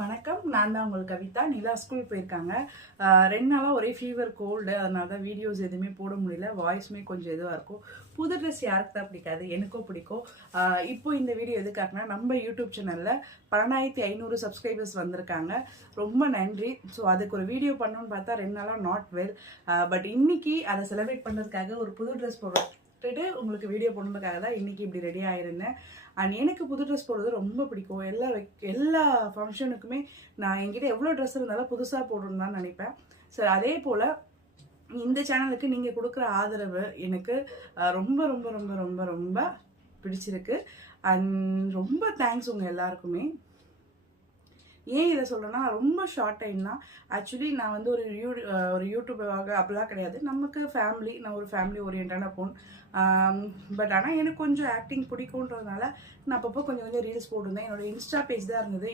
வணக்கம். நான் தான் உங்களுக்கு கவிதா. நிலா ஸ்கூல் போயிருக்காங்க. 2 நாளா ஒரே ஃபீவர், கோல்டு. அதனால தான் வீடியோஸ் எதுவுமே போட முடியல. வாய்ஸுமே கொஞ்சம் இதுவாக இருக்கும். புது ட்ரெஸ் யாருக்கு தான் பிடிக்காது? எனக்கும் பிடிக்கும். இப்போ இந்த வீடியோ எதுக்காகனா, நம்ம யூடியூப் சேனலில் 12,500 சப்ஸ்கிரைபர்ஸ் வந்திருக்காங்க. ரொம்ப நன்றி. ஸோ அதுக்கு ஒரு வீடியோ பண்ணணும்னு பார்த்தா 2 நாளாக நாட் வெல். பட் இன்னைக்கு அதை செலிப்ரேட் பண்ணுறதுக்காக ஒரு புது ட்ரெஸ் போட்டுட்டு உங்களுக்கு வீடியோ போடுறதுக்காக தான் இன்னைக்கு இப்படி ரெடி ஆயிருந்தேன். அண்ட் எனக்கு புது ட்ரெஸ் போடுறது ரொம்ப பிடிக்கும். எல்லா ஃபங்க்ஷனுக்குமே நான் என்கிட்ட எவ்வளோ ட்ரெஸ் இருந்தாலும் புதுசாக போடணும்னு தான் நினைப்பேன். ஸோ அதே போல் இந்த சேனலுக்கு நீங்கள் கொடுக்குற ஆதரவு எனக்கு ரொம்ப ரொம்ப ரொம்ப ரொம்ப ரொம்ப பிடிச்சிருக்கு. அண்ட் ரொம்ப தேங்க்ஸ் உங்கள் எல்லாருக்குமே. ஏன் இதை சொல்கிறேன்னா, ரொம்ப ஷார்ட் டைம் தான். ஆக்சுவலி நான் வந்து ஒரு யூடியூபாக அப்படிலாம் கிடையாது. நமக்கு ஃபேமிலி, நான் ஒரு ஃபேமிலி ஓரியன்டான பொண்ணு. பட் ஆனால் எனக்கு கொஞ்சம் ஆக்டிங் பிடிக்குன்றதுனால நான் அப்பப்போ கொஞ்சம் கொஞ்சம் ரீல்ஸ் போட்டிருந்தேன். என்னோட இன்ஸ்டா பேஜ் தான் இருந்தது.